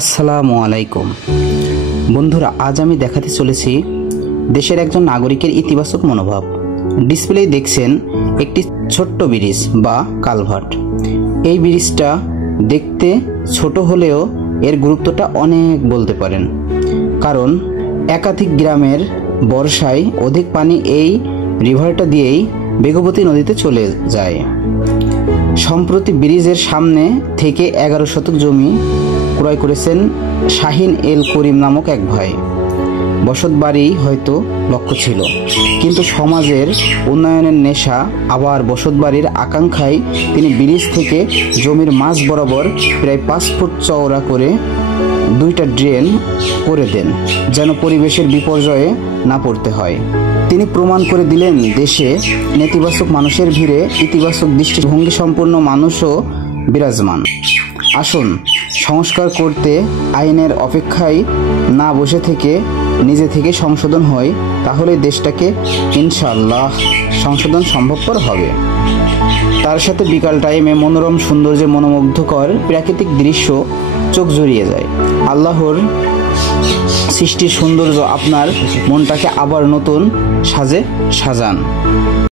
আসসালামু আলাইকুম বন্ধুরা, আজ আমি দেখাতে চলেছি দেশের একজন নাগরিকের ইতিবাচক মনোভাব। ডিসপ্লেই দেখছেন একটি ছোট্ট ব্রিজ বা কালভার্ট। এই ব্রিজটা দেখতে ছোট হলেও এর গুরুত্বটা অনেক বলতে পারেন, কারণ একাধিক গ্রামের বর্ষায় অধিক পানি এই রিভারটা দিয়েই বেগবতী নদীতে চলে যায়। সম্প্রতি ব্রিজের সামনে থেকে 11 শতক জমি ক্রয় করেছেন শাহিন এল করিম নামক এক ভাই। বসতবাড়ি হয়তো লক্ষ্য ছিল, কিন্তু সমাজের উন্নয়নের নেশা আবার বসতবাড়ির আকাঙ্ক্ষায় তিনি ব্রিজ থেকে জমির মাঝ বরাবর প্রায় 5 ফুট চওড়া করে 2টা ড্রেন করে দেন, যেন পরিবেশের বিপর্যয়ে না পড়তে হয়। তিনি প্রমাণ করে দিলেন, দেশে নেতিবাচক মানুষের ভিড়ে ইতিবাচক দৃষ্টিভঙ্গি সম্পন্ন মানুষও বিরাজমান। আসুন সংস্কার করতে আইনের অপেক্ষায় না বসে থেকে নিজে থেকে সংশোধন হয়, তাহলে দেশটাকে ইনশাআল্লাহ সংশোধন সম্ভবপর হবে। তার সাথে বিকাল টাইমে মনোরম সৌন্দর্যে মনোমুগ্ধকর প্রাকৃতিক দৃশ্য চোখ জুড়িয়ে যায়। আল্লাহর সৃষ্টির সৌন্দর্য আপনার মনটাকে আবার নতুন সাজে সাজান।